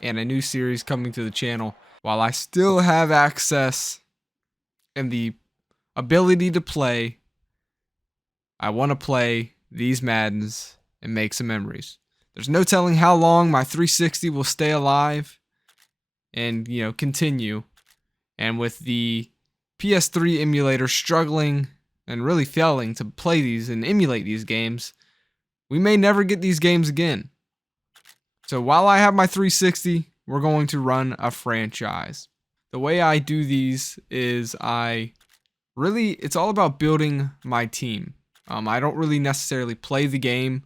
and a new series coming to the channel. While I still have access and the ability to play, I want to play these Maddens and make some memories. There's no telling how long my 360 will stay alive and, continue. And with the PS3 emulator struggling and really failing to play these and emulate these games, we may never get these games again. So while I have my 360, we're going to run a franchise. The way I do these is it's all about building my team. I don't really necessarily play the game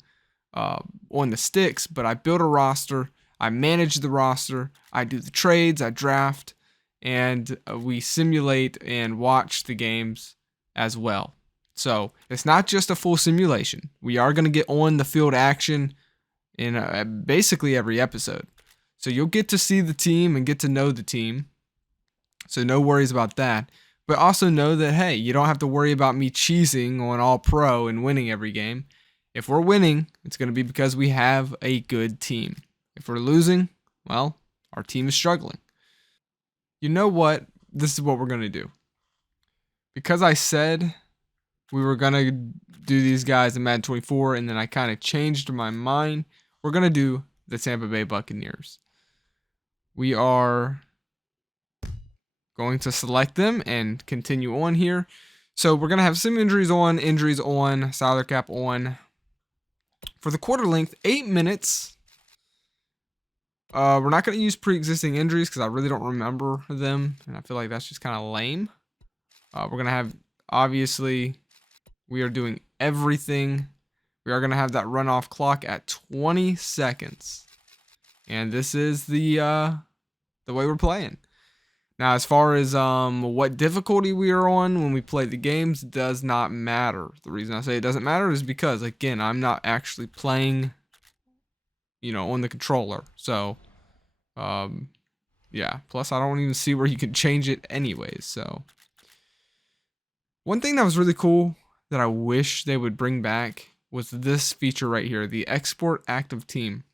on the sticks, but I build a roster, I manage the roster, I do the trades, I draft, and we simulate and watch the games as well. So it's not just a full simulation. We are going to get on the field action in basically every episode. So you'll get to see the team and get to know the team. So no worries about that. But also know that, hey, you don't have to worry about me cheesing on all pro and winning every game. If we're winning, it's going to be because we have a good team. If we're losing, well, our team is struggling. You know what? This is what we're going to do. Because I said we were going to do these guys in Madden 24, and then I kind of changed my mind, we're going to do the Tampa Bay Buccaneers. We are going to select them and continue on here. So we're going to have some injuries on, salary cap on. For the quarter length, 8 minutes. We're not going to use pre-existing injuries because I really don't remember them, and I feel like that's just kind of lame. We're going to have, obviously, we are doing everything. We are going to have that runoff clock at 20 seconds. And this is the way we're playing. Now, as far as what difficulty we are on when we play the games, does not matter. The reason I say it doesn't matter is because, again, I'm not actually playing, on the controller. So, yeah. Plus, I don't even see where you can change it anyways. So, one thing that was really cool that I wish they would bring back was this feature right here, the export active team.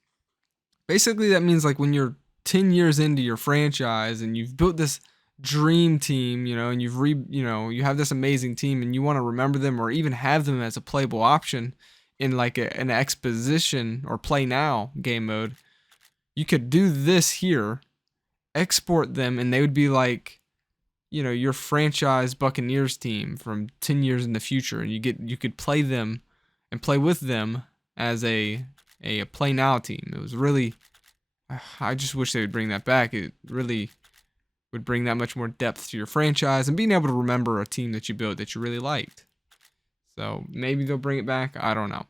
Basically, that means like when you're 10 years into your franchise and you've built this dream team, and you have this amazing team and you want to remember them or even have them as a playable option in like an exposition or play now game mode, you could do this here, export them, and they would be like, your franchise Buccaneers team from 10 years in the future, and you could play them and play with them as a play now team. It was really, I just wish they would bring that back. It really would bring that much more depth to your franchise and being able to remember a team that you built that you really liked. So maybe they'll bring it back. I don't know.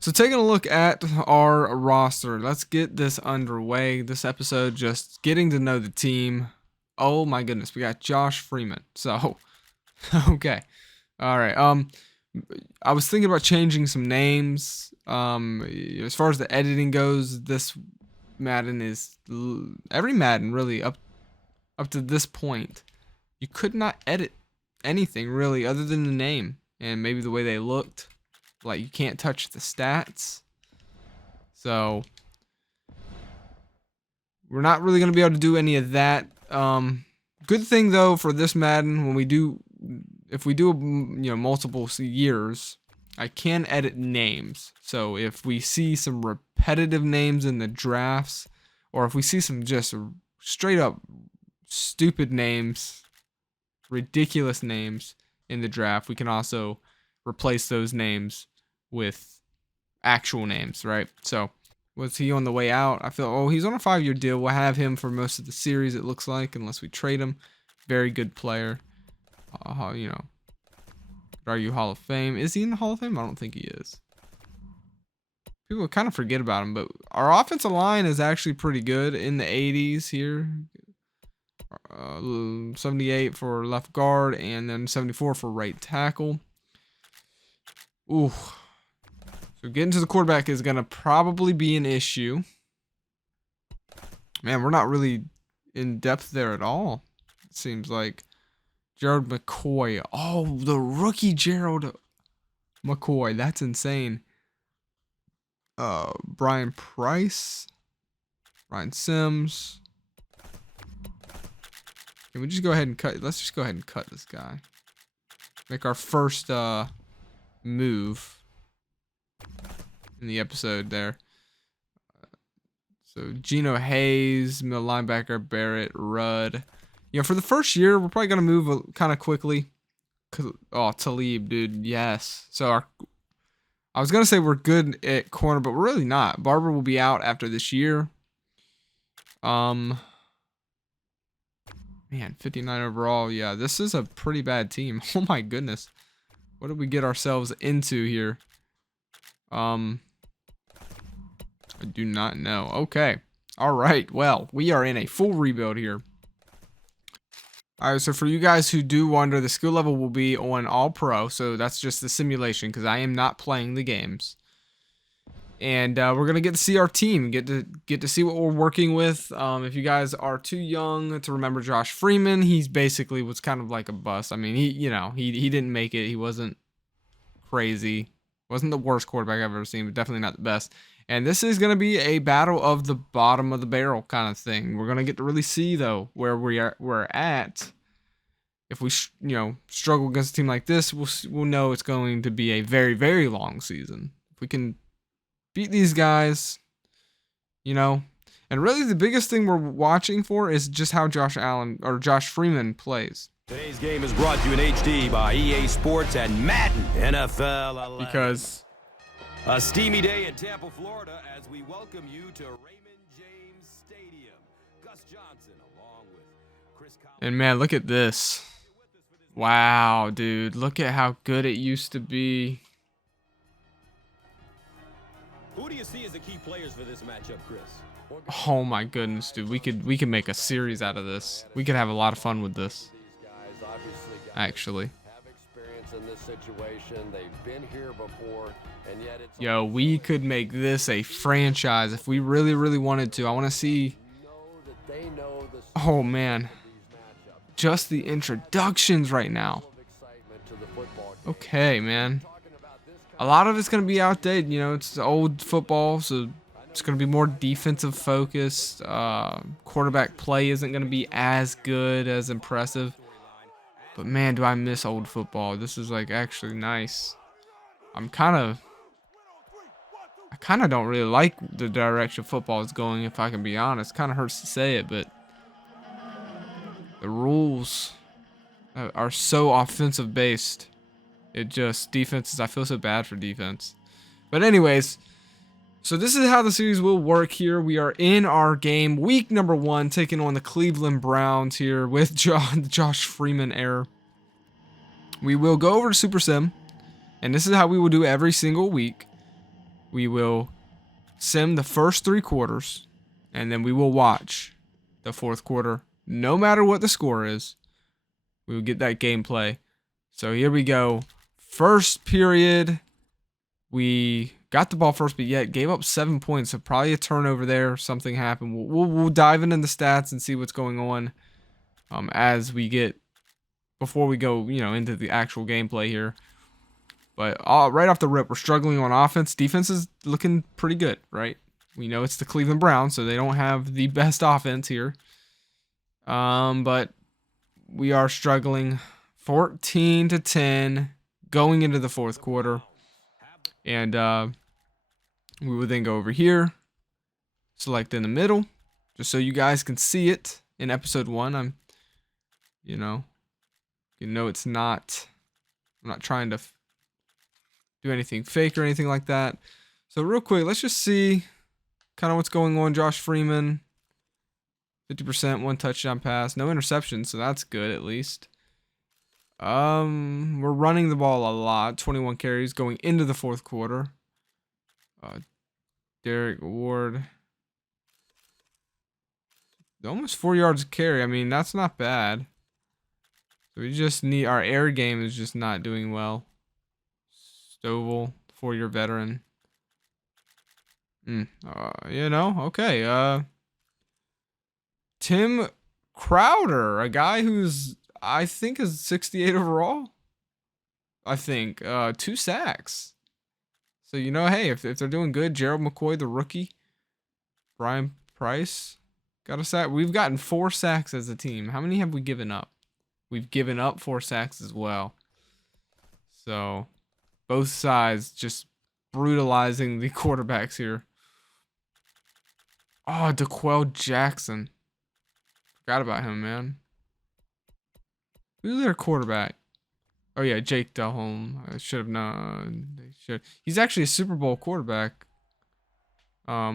So taking a look at our roster, let's get this underway. This episode, just getting to know the team. Oh my goodness, we got Josh Freeman. So, okay. All right. I was thinking about changing some names. As far as the editing goes, this Madden is every Madden really up to this point. You could not edit anything really other than the name and maybe the way they looked. Like you can't touch the stats. So we're not really going to be able to do any of that. Good thing though for this Madden, if we do multiple years, I can edit names. So if we see some repetitive names in the drafts, or if we see some just straight up stupid names, ridiculous names in the draft, we can also replace those names with actual names, right? So was he on the way out? I feel, he's on a 5-year deal. We'll have him for most of the series, it looks like, unless we trade him. Very good player. Could argue Hall of Fame. Is he in the Hall of Fame? I don't think he is. People kind of forget about him, but our offensive line is actually pretty good in the 80s here. 78 for left guard and then 74 for right tackle. Ooh. So getting to the quarterback is going to probably be an issue. Man, we're not really in depth there at all. It seems like. Gerald McCoy. Oh, the rookie Gerald McCoy. That's insane. Brian Price, Ryan Sims. Can we just go ahead and cut? Let's just go ahead and cut this guy. Make our first move in the episode there. So Geno Hayes, middle linebacker, Barrett, Rudd. You know, for the first year, we're probably gonna move kind of quickly. Oh, Talib, dude, yes. So I was gonna say we're good at corner, but we're really not. Barber will be out after this year. Man, 59 overall. Yeah, this is a pretty bad team. Oh my goodness, what did we get ourselves into here? I do not know. Okay, all right. Well, we are in a full rebuild here. All right, so for you guys who do wonder, the skill level will be on All Pro, so that's just the simulation because I am not playing the games. And we're gonna get to see our team, get to see what we're working with. If you guys are too young to remember Josh Freeman, he's basically was kind of like a bust. I mean, he didn't make it. He wasn't crazy. Wasn't the worst quarterback I've ever seen, but definitely not the best. And this is gonna be a battle of the bottom of the barrel kind of thing. We're gonna get to really see though where we're at. If we struggle against a team like this, we'll know it's going to be a very, very long season. If we can beat these guys, and really the biggest thing we're watching for is just how Josh Freeman plays. Today's game is brought to you in HD by EA Sports and Madden NFL 11. Because a steamy day in Tampa, Florida, as we welcome you to Raymond James Stadium. Gus Johnson along with Chris Collins. And man, look at this. Wow, dude, look at how good it used to be. Who do you see as the key players for this matchup, Chris? Oh my goodness, dude, we could make a series out of this. We could have a lot of fun with this. Actually. Yo, we could make this a franchise if we really, really wanted to. I want to see. Oh man. Just the introductions right now. Okay, man. A lot of it's going to be outdated. It's old football, so it's going to be more defensive focused. Quarterback play isn't going to be as good, as impressive. But man, do I miss old football. This is like actually nice. I kind of don't really like the direction football is going, if I can be honest. Kind of hurts to say it, but the rules are so offensive based. It just defenses. I feel so bad for defense. But anyways, so this is how the series will work here. We are in our game, week number 1, taking on the Cleveland Browns here with Josh Freeman era. We will go over to Super Sim, and this is how we will do every single week. We will sim the first 3 quarters, and then we will watch the 4th quarter. No matter what the score is, we will get that gameplay. So here we go. First period, we got the ball first, but yet gave up 7 points. So probably a turnover there. Something happened. We'll dive into the stats and see what's going on as we get before we go, into the actual gameplay here. But right off the rip, we're struggling on offense. Defense is looking pretty good, right? We know it's the Cleveland Browns, so they don't have the best offense here. But we are struggling 14-10 going into the 4th quarter. And we would then go over here, select in the middle, just so you guys can see it in episode 1. It's not, I'm not trying to do anything fake or anything like that. So real quick, let's just see kind of what's going on. Josh Freeman, 50%, 1 touchdown pass, no interceptions, so that's good at least. We're running the ball a lot, 21 carries going into the 4th quarter. Derek Ward, almost 4 yards a carry. I mean, that's not bad. So we just need, our air game is just not doing well. Stovall, 4-year veteran. Okay. Tim Crowder, a guy who's, I think, is 68 overall. I think 2 sacks. So, you know, hey, if they're doing good, Gerald McCoy, the rookie, Brian Price got a sack. We've gotten 4 sacks as a team. How many have we given up? We've given up 4 sacks as well. So, both sides just brutalizing the quarterbacks here. Oh, DeQuell Jackson. Forgot about him, man. Who's their quarterback? Oh, yeah, Jake Delhomme. I should have known. He's actually a Super Bowl quarterback. I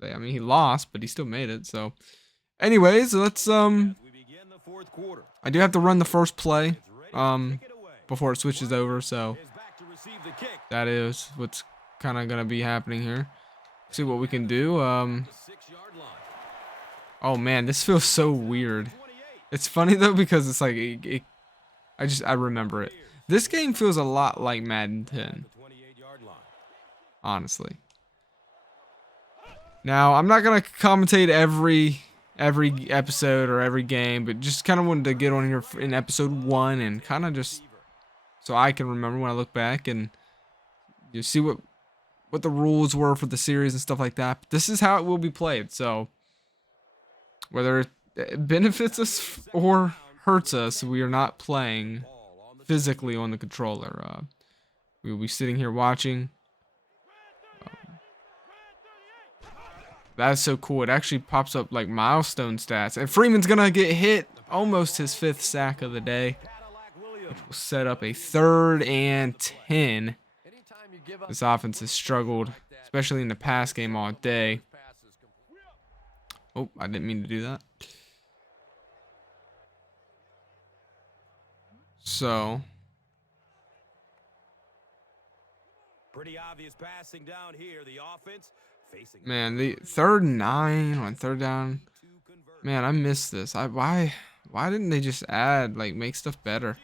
mean, he lost, but he still made it. So, anyways, let's I do have to run the first play before it switches over. So that is what's kind of gonna be happening here. See what we can do. Oh man, this feels so weird. It's funny though because it's like I remember it. This game feels a lot like Madden 10. Honestly. Now, I'm not gonna commentate every episode or every game, but just kind of wanted to get on here in episode 1 and kind of just so I can remember when I look back and you see what the rules were for the series and stuff like that. But this is how it will be played. So whether it benefits us or hurts us, we are not playing physically on the controller. We will be sitting here watching. That's so cool. It actually pops up like milestone stats. And Freeman's going to get hit. Almost his 5th sack of the day. Which will set up a 3rd and 10. This offense has struggled, especially in the pass game all day. Oh, I didn't mean to do that. So. Pretty obvious passing down here. The offense facing man, the 3rd and 9 on 3rd down. Man, I missed this. Why didn't they just add, like, make stuff better?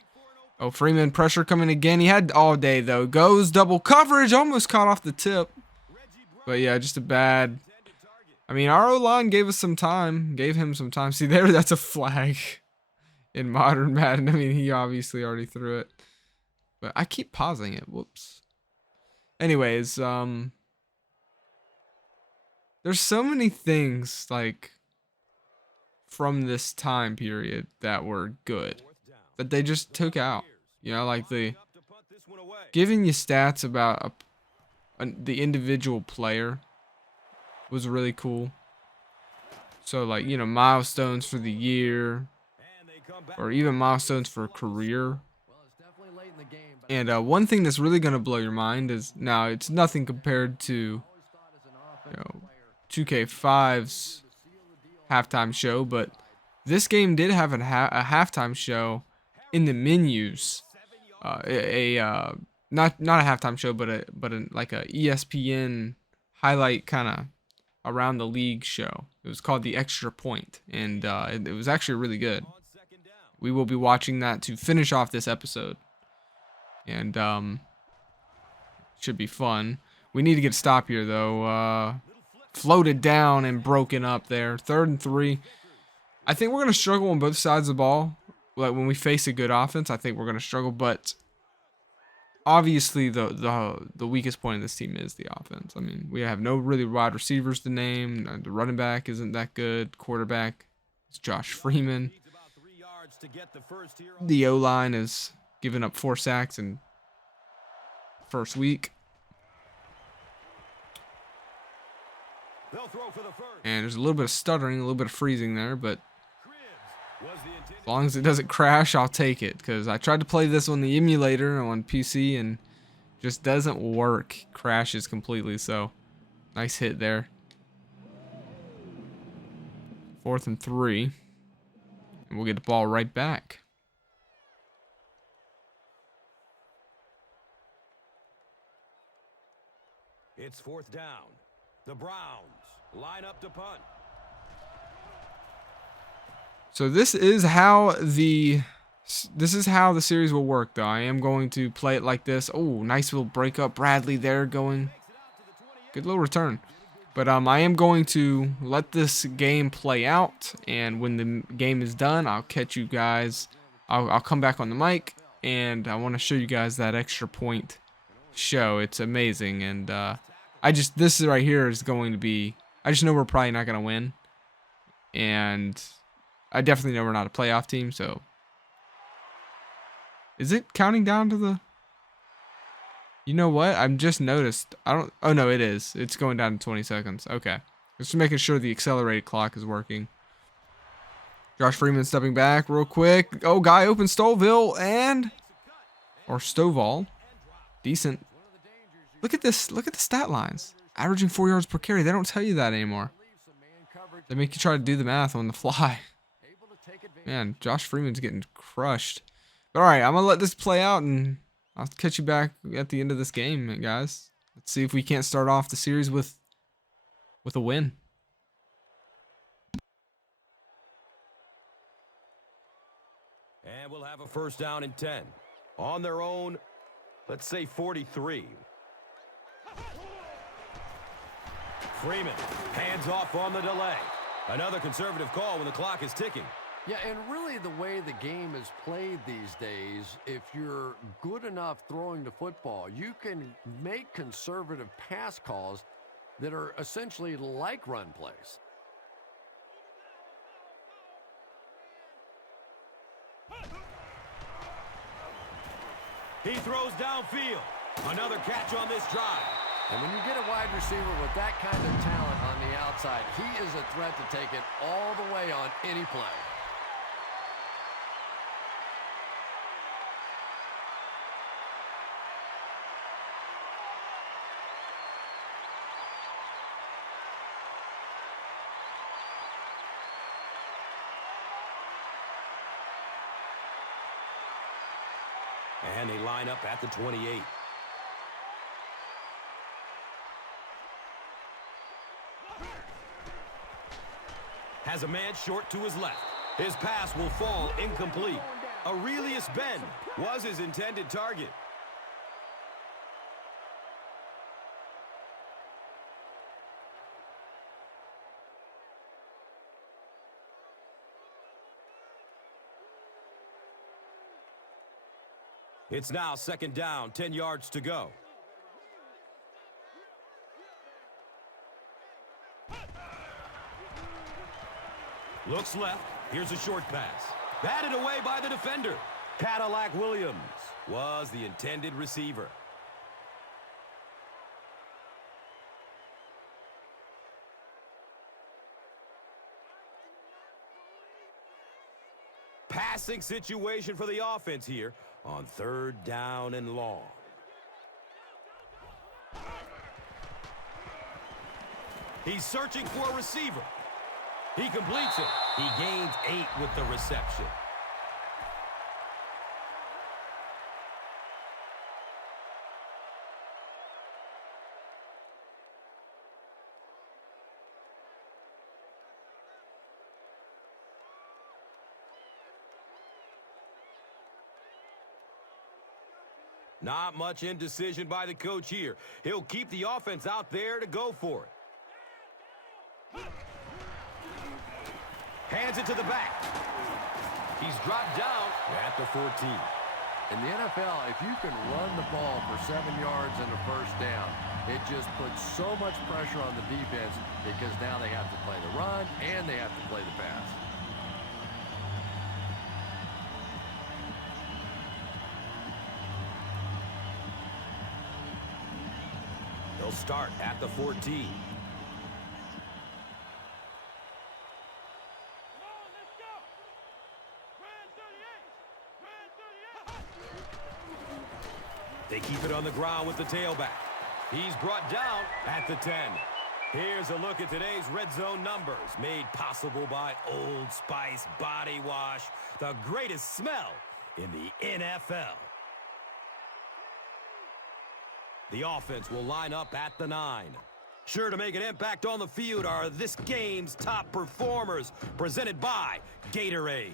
Oh, Freeman pressure coming again. He had all day though. Goes double coverage, almost caught off the tip. But yeah, just a bad. I mean, our O-line gave us some time. Gave him some time. See there, that's a flag in modern Madden. I mean, he obviously already threw it. But I keep pausing it. Whoops. Anyways, there's so many things like from this time period that were good that they just took out. You know, like the giving you stats about the individual player was really cool. So like, you know, milestones for the year or even milestones for a career. And one thing that's really gonna blow your mind is, now it's nothing compared to, you know, 2K5's halftime show, but this game did have a halftime show in the menus. Not a halftime show, but like a ESPN highlight kind of around the league show. It was called The Extra Point, and it was actually really good. We will be watching that to finish off this episode. And should be fun. We need to get a stop here though. Floated down and broken up there. 3rd and 3. I think we're gonna struggle on both sides of the ball. Like when we face a good offense, I think we're gonna struggle. But obviously, the weakest point of this team is the offense. I mean, we have no really wide receivers to name. The running back isn't that good. Quarterback is Josh Freeman. The O-line is giving up 4 sacks in first week. And there's a little bit of stuttering, a little bit of freezing there, but as long as it doesn't crash, I'll take it. Because I tried to play this on the emulator on PC and just doesn't work. Crashes completely, so nice hit there. 4th and 3. And we'll get the ball right back. It's 4th down. The Browns line up to punt. So this is how the series will work, though. I am going to play it like this. Oh, nice little break up. Bradley there going. Good little return. But I am going to let this game play out, and when the game is done, I'll catch you guys. I'll come back on the mic, and I want to show you guys that extra point show. It's amazing, and this right here is going to be. I just know we're probably not going to win, and I definitely know we're not a playoff team. So, is it counting down to the? You know what? I've just noticed. I don't. Oh no, it is. It's going down to 20 seconds. Okay, just making sure the accelerated clock is working. Josh Freeman stepping back real quick. Oh, guy open Stovall or Stovall. Decent. Look at this. Look at the stat lines. Averaging 4 yards per carry. They don't tell you that anymore. They make you try to do the math on the fly. Man, Josh Freeman's getting crushed. But all right, I'm gonna let this play out, and I'll catch you back at the end of this game, guys. Let's see if we can't start off the series with a win. And we'll have a first down and 10. On their own, let's say 43. Freeman hands off on the delay. Another conservative call when the clock is ticking. Yeah, and really the way the game is played these days, if you're good enough throwing the football, you can make conservative pass calls that are essentially like run plays. He throws downfield. Another catch on this drive. And when you get a wide receiver with that kind of talent on the outside, he is a threat to take it all the way on any play. And they line up at the 28. Has a man short to his left. His pass will fall incomplete. Aurelius Ben was his intended target. It's now second down, 10 yards to go. Looks left. Here's a short pass. Batted away by the defender. Cadillac Williams was the intended receiver. Passing situation for the offense here on third down and long. He's searching for a receiver. He completes it. He gains 8 with the reception. Not much indecision by the coach here. He'll keep the offense out there to go for it. Hands it to the back. He's dropped down at the 14. In the NFL, if you can run the ball for 7 yards and a first down, it just puts so much pressure on the defense because now they have to play the run and they have to play the pass. They'll start at the 14. They keep it on the ground with the tailback. He's brought down at the 10. Here's a look at today's red zone numbers, made possible by Old Spice Body Wash, the greatest smell in the NFL. The offense will line up at the 9. Sure to make an impact on the field are this game's top performers, presented by Gatorade.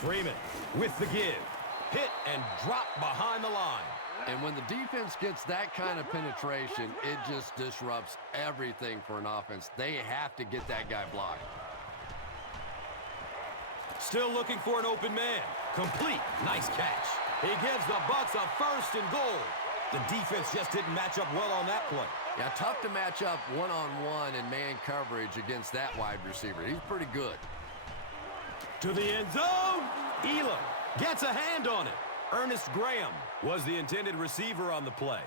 Freeman with the give. hit and dropped behind the line. And when the defense gets that kind of penetration, it just disrupts everything for an offense. They have to get that guy blocked. Still looking for an open man. Complete. Nice catch. He gives the Bucs a 1st and goal. The defense just didn't match up well on that play. Yeah, tough to match up one-on-one in man coverage against that wide receiver. He's pretty good. To the end zone. Elam gets a hand on it. Ernest Graham was the intended receiver on the play.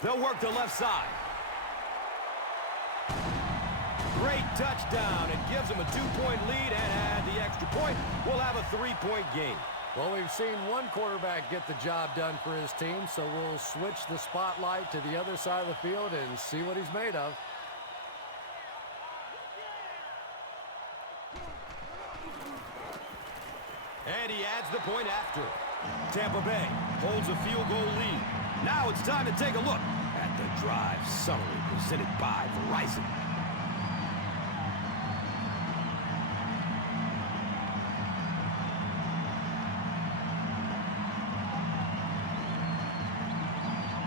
They'll work the left side. Great touchdown. It gives them a 2-point lead, and add the extra point, we'll have a 3-point game. Well, we've seen one quarterback get the job done for his team, so we'll switch the spotlight to the other side of the field and see what he's made of. And he adds the point after. Tampa Bay holds a field goal lead. Now it's time to take a look at the drive summary presented by Verizon.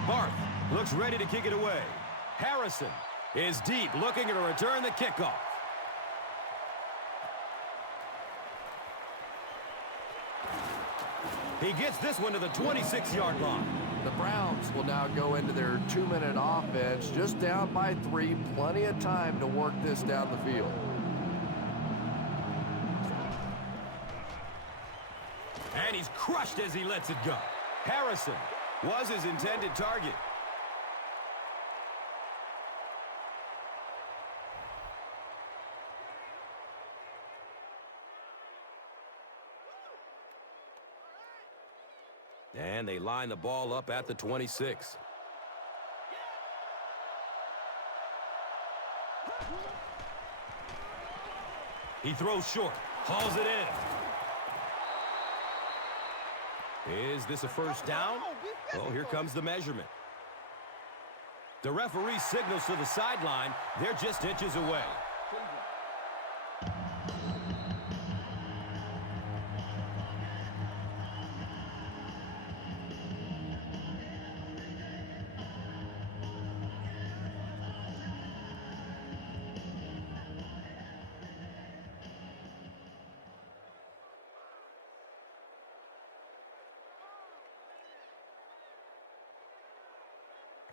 Barth looks ready to kick it away. Harrison is deep, looking to return the kickoff. He gets this one to the 26-yard line. The Browns will now go into their 2-minute offense, just down by 3. Plenty of time to work this down the field. And he's crushed as he lets it go. Harrison was his intended target. And they line the ball up at the 26. He throws short, hauls it in. Is this a first down? Well, here comes the measurement. The referee signals to the sideline. They're just inches away.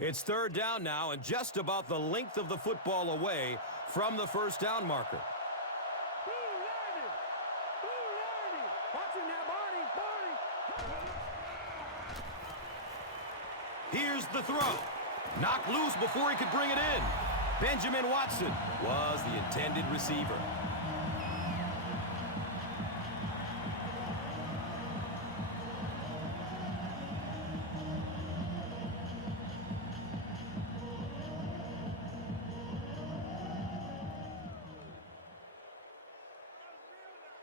It's 3rd down now and just about the length of the football away from the first down marker. Here's the throw. Knocked loose before he could bring it in. Benjamin Watson was the intended receiver.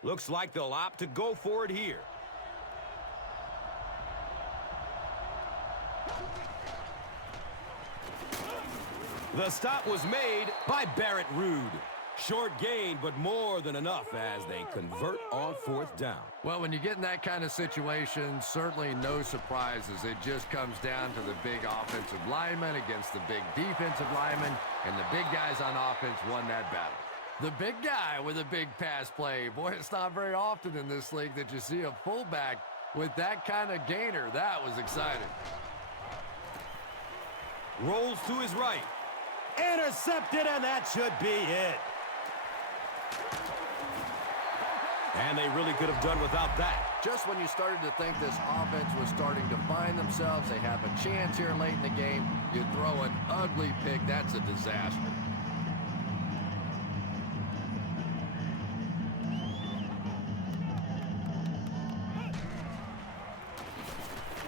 Looks like they'll opt to go for it here. The stop was made by Barrett Ruud. Short gain, but more than enough as they convert on 4th down. Well, when you get in that kind of situation, certainly no surprises. It just comes down to the big offensive lineman against the big defensive lineman, and the big guys on offense won that battle. The big guy with a big pass play. Boy, it's not very often in this league that you see a fullback with that kind of gainer. That was exciting. Rolls to his right. Intercepted, and that should be it. And they really could have done without that. Just when you started to think this offense was starting to find themselves, they have a chance here late in the game, you throw an ugly pick. That's a disaster.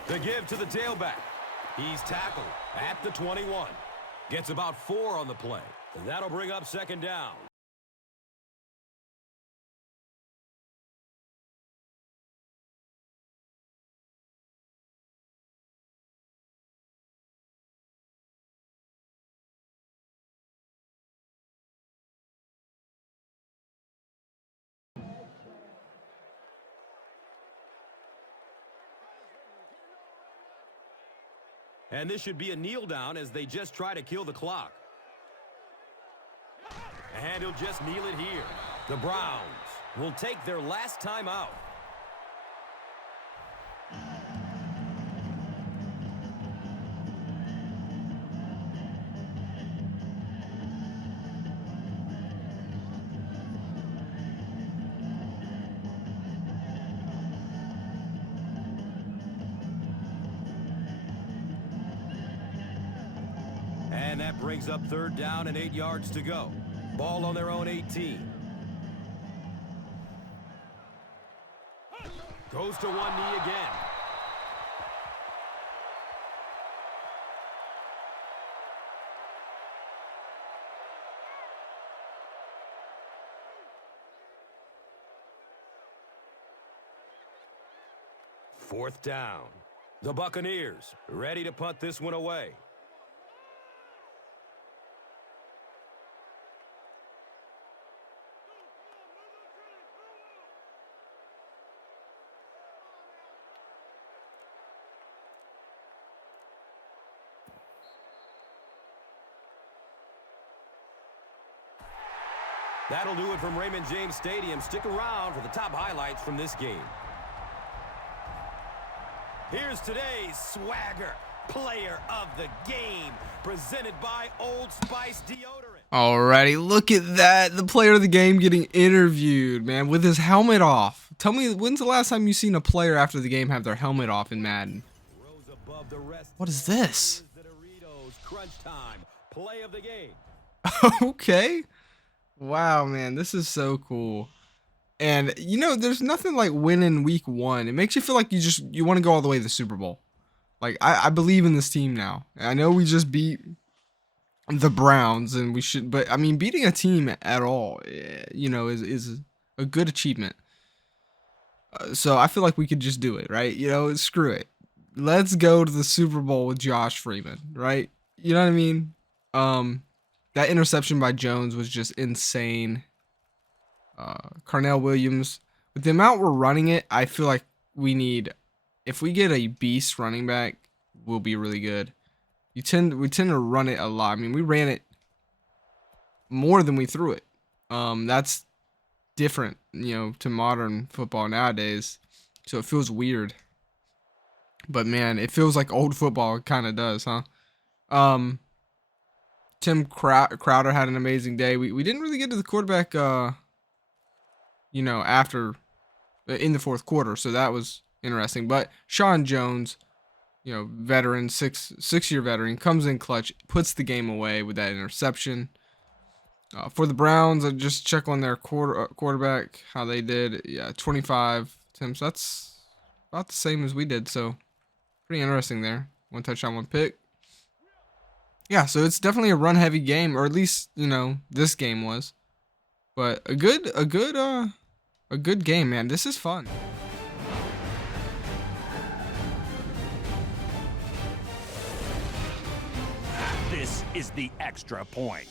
The give to the tailback. He's tackled at the 21. Gets about 4 on the play. That'll bring up 2nd down. And this should be a kneel down as they just try to kill the clock. And he'll just kneel it here. The Browns will take their last time out. And that brings up 3rd down and 8 yards to go. Ball on their own 18. Goes to one knee again. Fourth down. The Buccaneers ready to punt this one away. That'll do it from Raymond James Stadium. Stick around for the top highlights from this game. Here's today's swagger player of the game, presented by Old Spice Deodorant. Alrighty, look at that. The player of the game getting interviewed, man, with his helmet off. Tell me, when's the last time you've seen a player after the game have their helmet off in Madden? What is this? Crunch time. Play of the game. Okay. Wow, man, this is so cool. And you know, there's nothing like winning week 1. It makes you feel like you want to go all the way to the Super Bowl. Like I believe in this team now. I know we just beat the Browns and we should, but I mean, beating a team at all, you know, is a good achievement. So I feel like we could just do it, right? You know, screw it. Let's go to the Super Bowl with Josh Freeman, right? You know what I mean? That interception by Jones was just insane. Carnell Williams, with the amount we're running it, I feel like we need, if we get a beast running back, we'll be really good. We tend to run it a lot. I mean, we ran it more than we threw it. That's different, you know, to modern football nowadays. So it feels weird. But man, it feels like old football. It kind of does, huh? Tim Crowder had an amazing day. We didn't really get to the quarterback, you know, after in the 4th quarter, so that was interesting. But Sean Jones, you know, veteran, six-year veteran, comes in clutch, puts the game away with that interception. For the Browns, I just check on their quarterback, how they did. Yeah, 25 attempts. That's about the same as we did, so pretty interesting there. 1 touchdown, 1 pick. Yeah, so it's definitely a run-heavy game, or at least, you know, this game was. But a good game, man. This is fun. This is the Extra Point.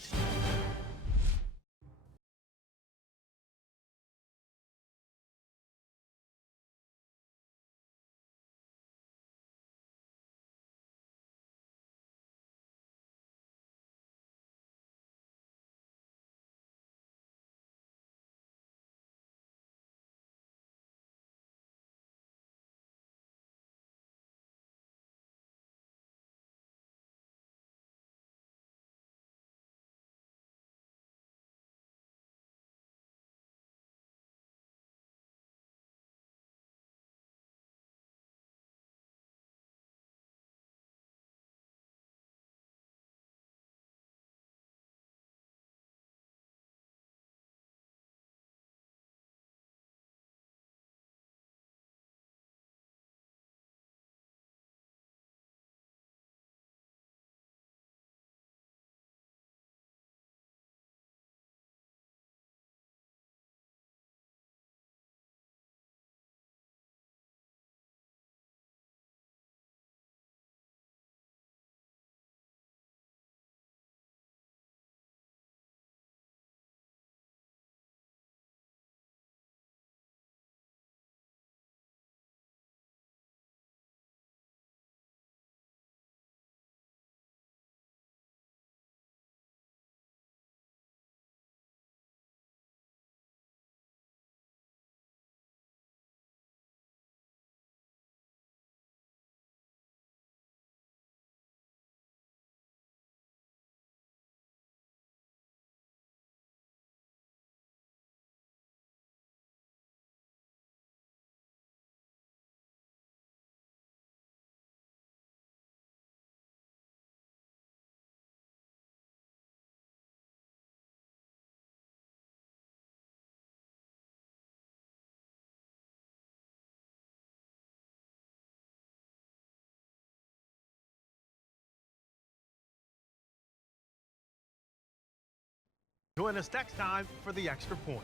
Join us next time for the Extra Point.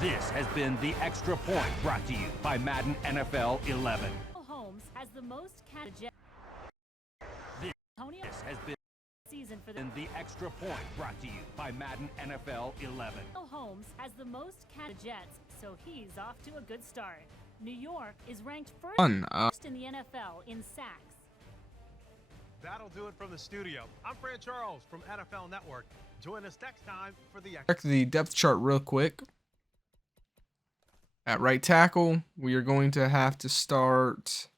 This has been The Extra Point, brought to you by Madden NFL 11. Holmes has the most catches. This has been Season for The Extra Point, brought to you by Madden NFL 11. Holmes has the most Jets, so he's off to a good start. New York is ranked first in the NFL in sacks. That'll do it from the studio. I'm Fran Charles from NFL Network. Join us next time for the Check the depth chart real quick. At right tackle, we are going to have to start.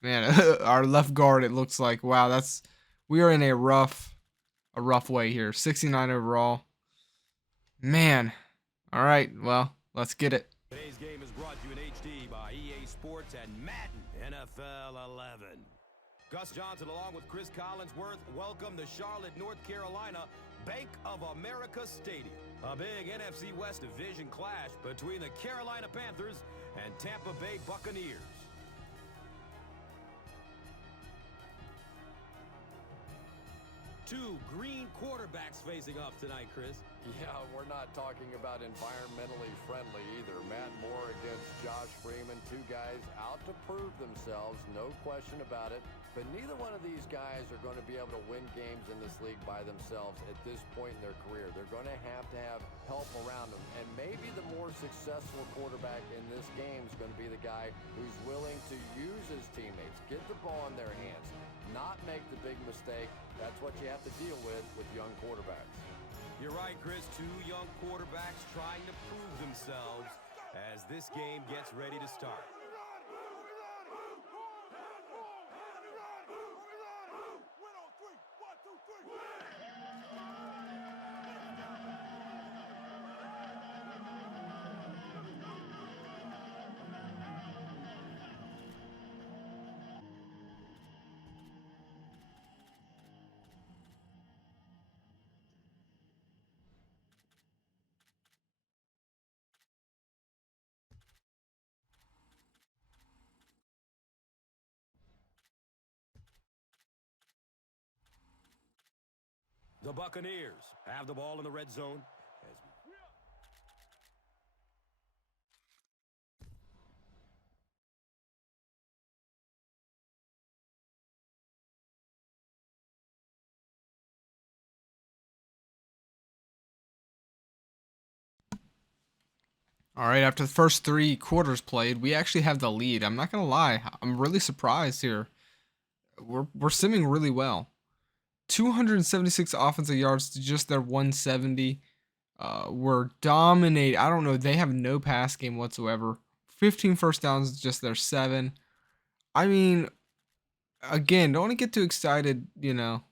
Man, our left guard, it looks like, wow, we are in a rough way here. 69 overall. Man. All right, well, let's get it. Today's game is brought to you in HD by EA Sports and Madden NFL 11. Gus Johnson along with Chris Collinsworth welcome the Charlotte, North Carolina Bank of America Stadium. A big NFC West division clash between the Carolina Panthers and Tampa Bay Buccaneers. Two green quarterbacks facing off tonight, Chris. Yeah, we're not talking about environmentally friendly either. Matt Moore against Josh Freeman, two guys out to prove themselves, no question about it. But neither one of these guys are going to be able to win games in this league by themselves at this point in their career. They're going to have help around them. And maybe the more successful quarterback in this game is going to be the guy who's willing to use his teammates, get the ball in their hands, not make the big mistake. That's what you have to deal with young quarterbacks. You're right, Chris. Two young quarterbacks trying to prove themselves as this game gets ready to start. The Buccaneers have the ball in the red zone. All right, after the first 3 quarters played, we actually have the lead. I'm not going to lie. I'm really surprised here. We're simming really well. 276 offensive yards to just their 170. We're dominating. I don't know. They have no pass game whatsoever. 15 first downs to just their 7. I mean, again, don't want to get too excited, you know.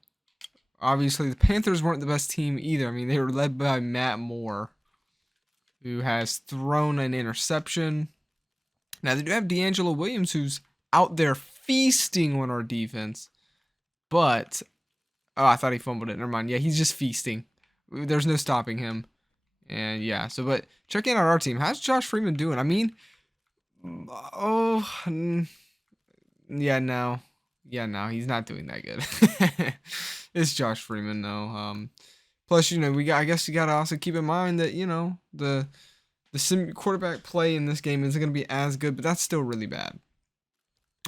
Obviously, the Panthers weren't the best team either. I mean, they were led by Matt Moore, who has thrown an interception. Now, they do have D'Angelo Williams, who's out there feasting on our defense. But, oh, I thought he fumbled it. Never mind. Yeah, he's just feasting. There's no stopping him. And, yeah, so, but checking out our team. How's Josh Freeman doing? I mean, yeah, no. Yeah, no, he's not doing that good. It's Josh Freeman, though. Plus, you know, I guess you got to also keep in mind that, you know, the quarterback play in this game isn't going to be as good, but that's still really bad.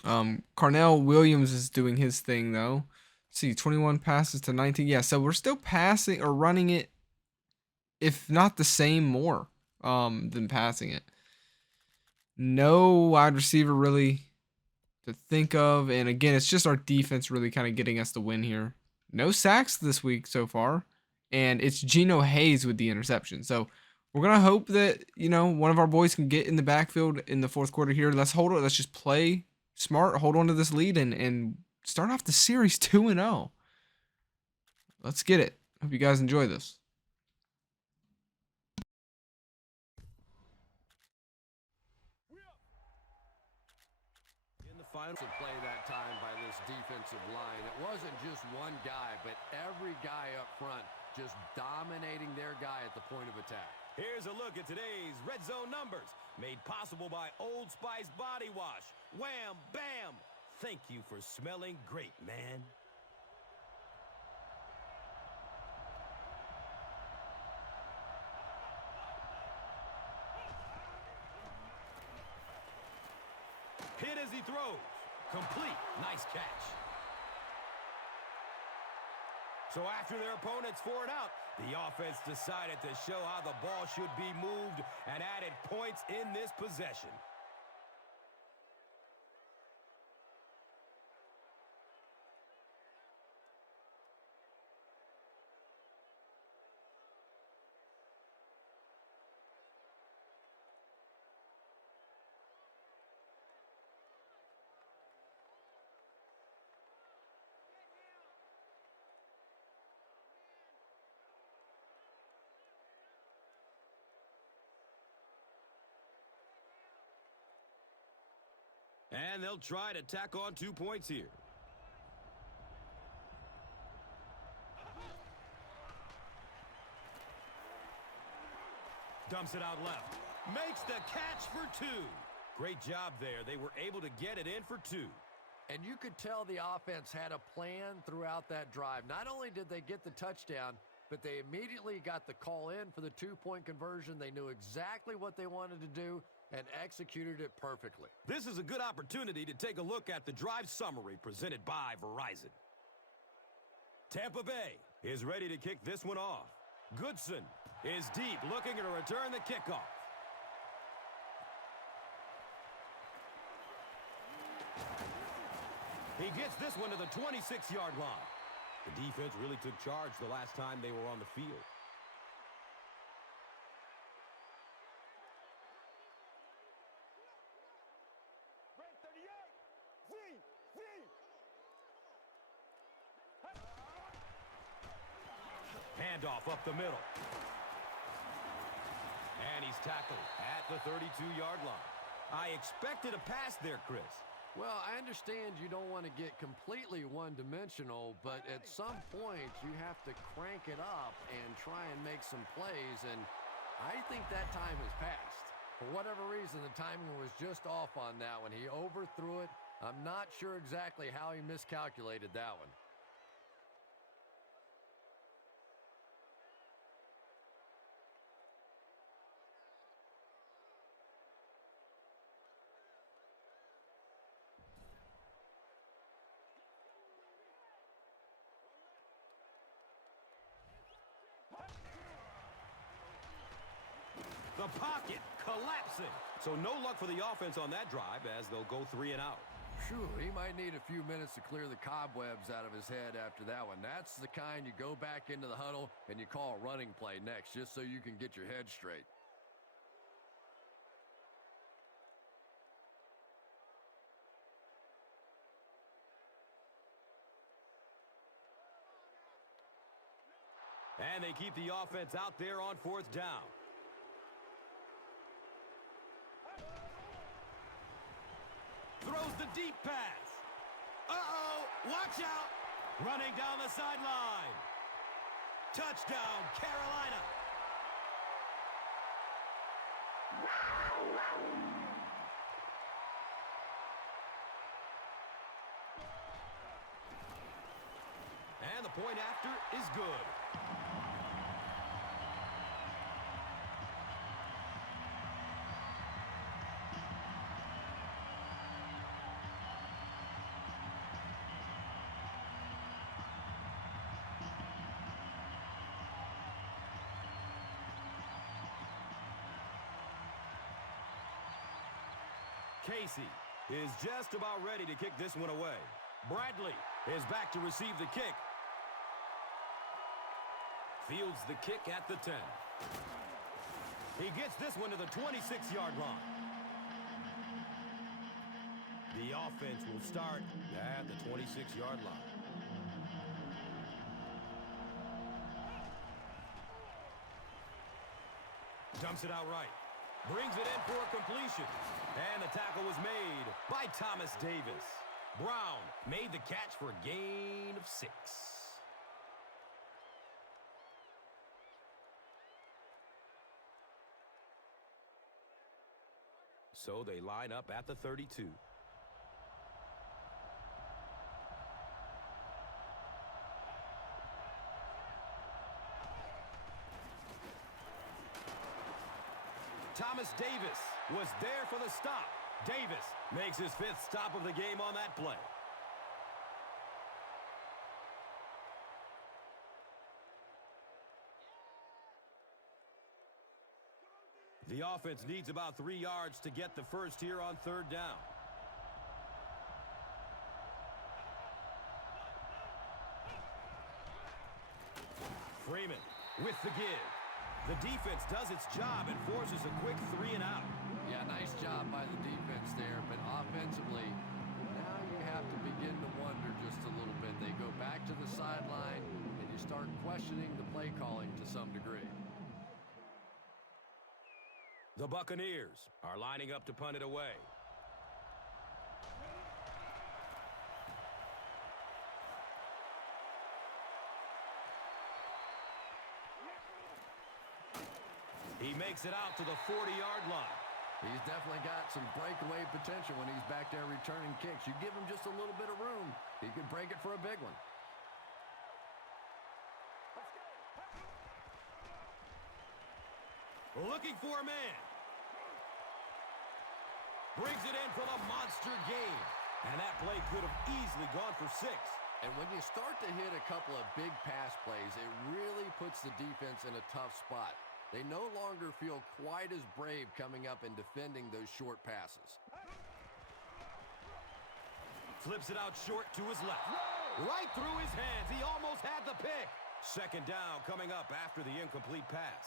Carnell Williams is doing his thing, though. Let's see, 21 passes to 19. Yeah, so we're still passing or running it, if not the same, more than passing it. No wide receiver really to think of. And again, it's just our defense really kind of getting us the win here. No sacks this week so far. And it's Geno Hayes with the interception. So we're going to hope that, you know, one of our boys can get in the backfield in the fourth quarter here. Let's hold it. Let's just play smart, hold on to this lead, and start off the series 2-0. Let's get it. Hope you guys enjoy this. In the final play that time by this defensive line, it wasn't just one guy, but every guy up front just dominating their guy at the point of attack. Here's a look at today's Red Zone numbers, made possible by Old Spice Body Wash. Wham, bam! Thank you for smelling great, man. as he throws. Complete. Nice catch. So after their opponents 4 out, the offense decided to show how the ball should be moved and added points in this possession. And they'll try to tack on 2 points here. Dumps it out left. Makes the catch for 2. Great job there. They were able to get it in for 2. And you could tell the offense had a plan throughout that drive. Not only did they get the touchdown, but they immediately got the call in for the 2-point conversion. They knew exactly what they wanted to do and executed it perfectly. This is a good opportunity to take a look at the drive summary presented by Verizon. Tampa Bay is ready to kick this one off. Goodson is deep, looking to return the kickoff. He gets this one to the 26-yard line. The defense really took charge the last time they were on the field. Handoff up the middle. And he's tackled at the 32-yard line. I expected a pass there, Chris. Well, I understand you don't want to get completely one-dimensional, but at some point you have to crank it up and try and make some plays, and I think that time has passed. For whatever reason, the timing was just off on that one. He overthrew it. I'm not sure exactly how he miscalculated that one. The pocket collapsing. So no luck for the offense on that drive as they'll go 3 and out. Phew, he might need a few minutes to clear the cobwebs out of his head after that one. That's the kind you go back into the huddle and you call a running play next just so you can get your head straight. And they keep the offense out there on 4th down. Throws the deep pass. Uh-oh, watch out. Running down the sideline. Touchdown, Carolina. And the point after is good. Casey is just about ready to kick this one away. Bradley is back to receive the kick. Fields the kick at the 10. He gets this one to the 26-yard line. The offense will start at the 26-yard line. Dumps it out right. Brings it in for a completion. And the tackle was made by Thomas Davis. Brown made the catch for a gain of 6. So they line up at the 32. Thomas Davis was there for the stop. Davis makes his 5th stop of the game on that play. The offense needs about 3 yards to get the first here on 3rd down. Freeman with the give. The defense does its job and forces a quick 3 and out. Yeah, nice job by the defense there, but offensively, now you have to begin to wonder just a little bit. They go back to the sideline, and you start questioning the play calling to some degree. The Buccaneers are lining up to punt it away. He makes it out to the 40-yard line. He's definitely got some breakaway potential when he's back there returning kicks. You give him just a little bit of room, he could break it for a big one. Looking for a man. Brings it in for the monster gain. And that play could have easily gone for 6. And when you start to hit a couple of big pass plays, it really puts the defense in a tough spot. They no longer feel quite as brave coming up and defending those short passes. Flips it out short to his left. Right through his hands. He almost had the pick. 2nd down coming up after the incomplete pass.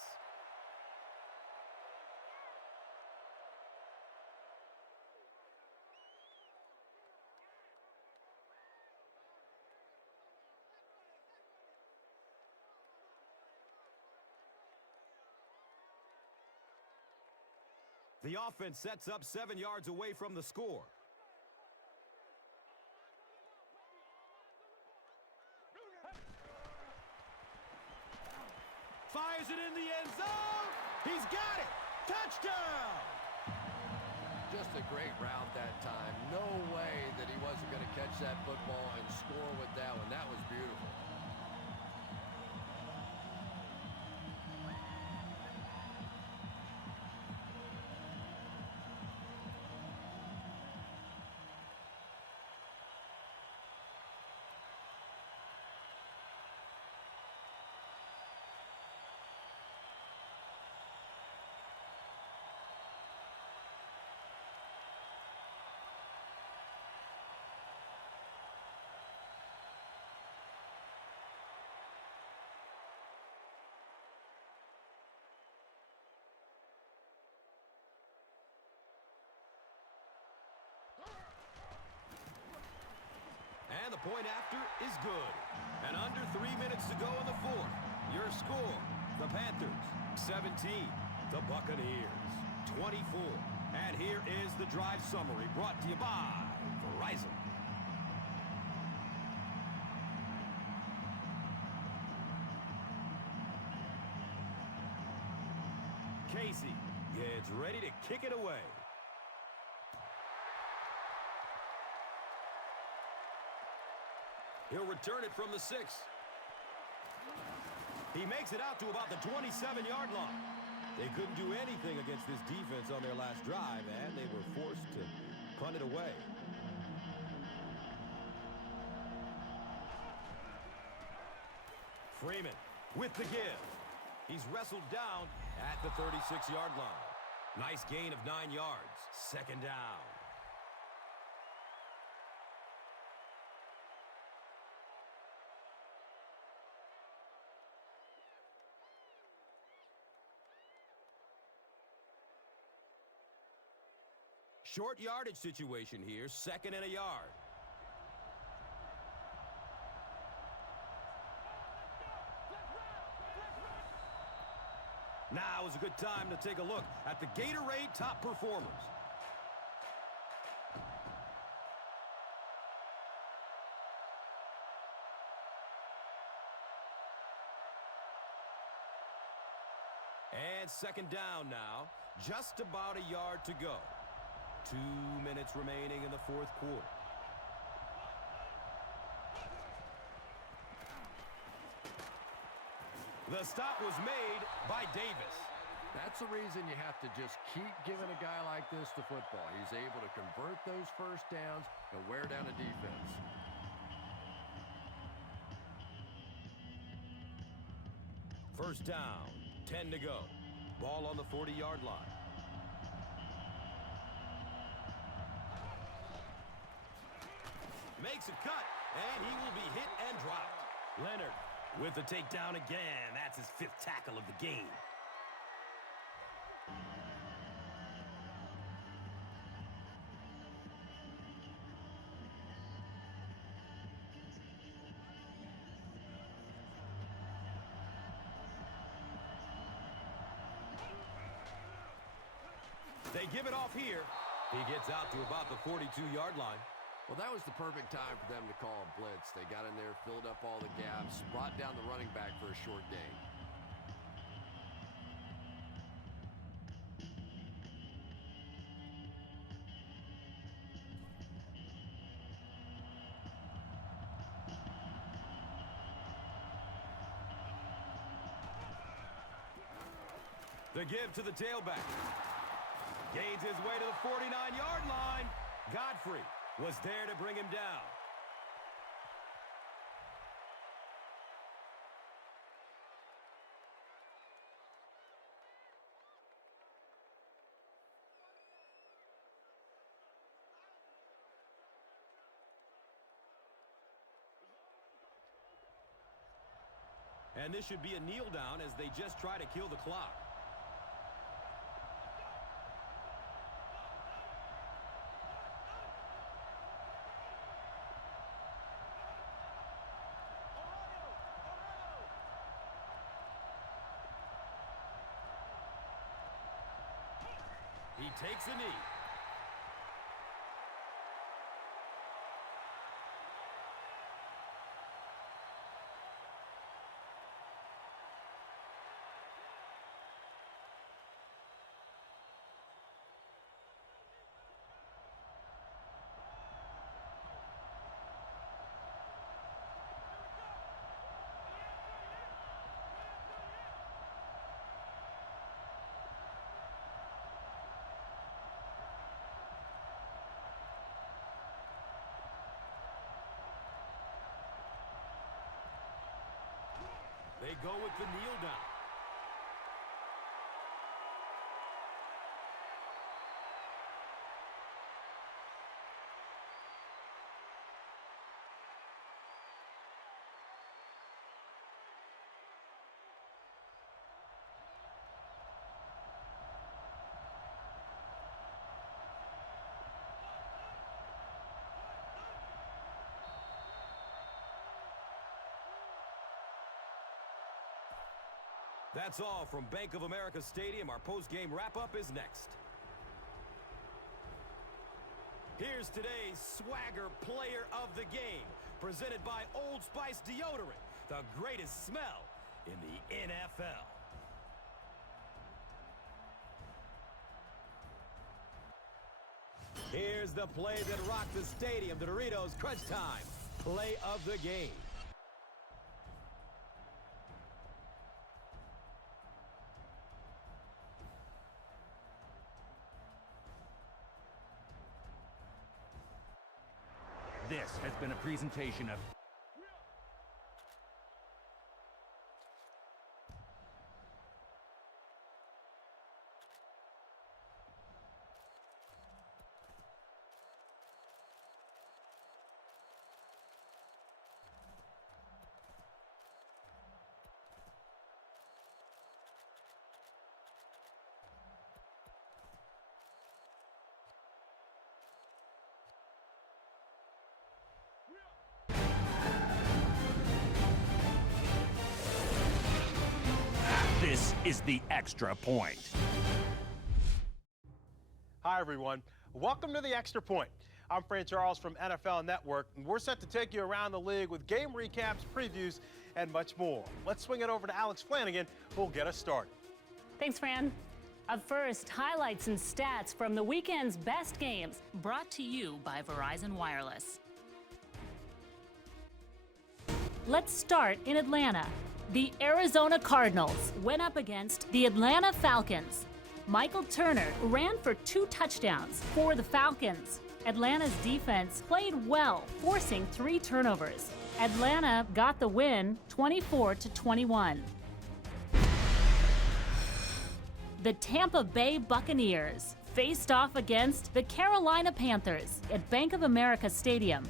The offense sets up 7 yards away from the score. Fires it in the end zone. He's got it. Touchdown. Just a great route that time. No way that he wasn't going to catch that football and score with that one. That was beautiful. And the point after is good. And under 3 minutes to go in the 4th. Your score, the Panthers 17, the Buccaneers 24. And here is the drive summary brought to you by Verizon. Casey gets ready to kick it away. He'll return it from the 6. He makes it out to about the 27-yard line. They couldn't do anything against this defense on their last drive, and they were forced to punt it away. Freeman with the give. He's wrestled down at the 36-yard line. Nice gain of 9 yards. 2nd down. Short yardage situation here, 2nd and a yard. Now is a good time to take a look at the Gatorade top performers. And 2nd down now, just about a yard to go. 2 minutes remaining in the 4th quarter. The stop was made by Davis. That's the reason you have to just keep giving a guy like this the football. He's able to convert those first downs and wear down a defense. First down, 10 to go. Ball on the 40-yard line. Makes a cut, and he will be hit and dropped. Leonard with the takedown again. That's his 5th tackle of the game. They give it off here. He gets out to about the 42-yard line. Well, that was the perfect time for them to call a blitz. They got in there, filled up all the gaps, brought down the running back for a short gain. The give to the tailback. Gains his way to the 49-yard line. Godfrey was there to bring him down. And this should be a kneel down as they just try to kill the clock. He takes a knee. They go with the kneel down. That's all from Bank of America Stadium. Our post-game wrap-up is next. Here's today's Swagger Player of the Game, presented by Old Spice Deodorant, the greatest smell in the NFL. Here's the play that rocked the stadium, the Doritos Crunch Time Play of the Game. This has been a presentation of This is the Extra Point. Hi, everyone. Welcome to the Extra Point. I'm Fran Charles from NFL Network, and we're set to take you around the league with game recaps, previews, and much more. Let's swing it over to Alex Flanagan, who'll get us started. Thanks, Fran. Up first, highlights and stats from the weekend's best games, brought to you by Verizon Wireless. Let's start in Atlanta. The Arizona Cardinals went up against the Atlanta Falcons. Michael Turner ran for 2 touchdowns for the Falcons. Atlanta's defense played well, forcing 3 turnovers. Atlanta got the win 24-21. The Tampa Bay Buccaneers faced off against the Carolina Panthers at Bank of America Stadium.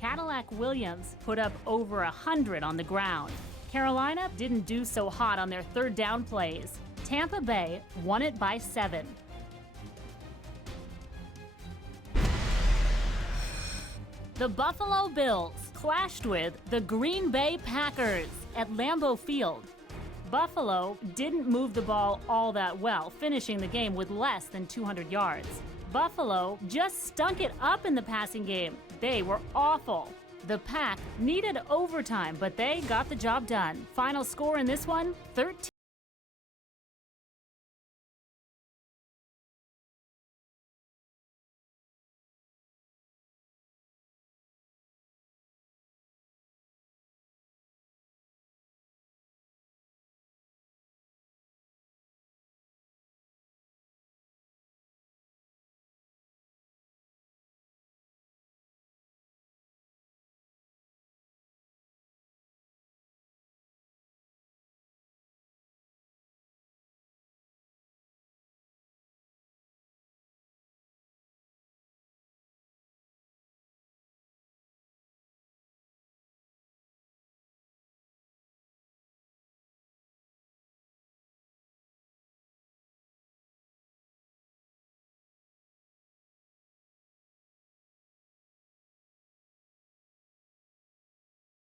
Cadillac Williams put up over 100 on the ground. Carolina didn't do so hot on their 3rd down plays. Tampa Bay won it by 7. The Buffalo Bills clashed with the Green Bay Packers at Lambeau Field. Buffalo didn't move the ball all that well, finishing the game with less than 200 yards. Buffalo just stunk it up in the passing game. They were awful. The Pack needed overtime, but they got the job done. Final score in this one, 13.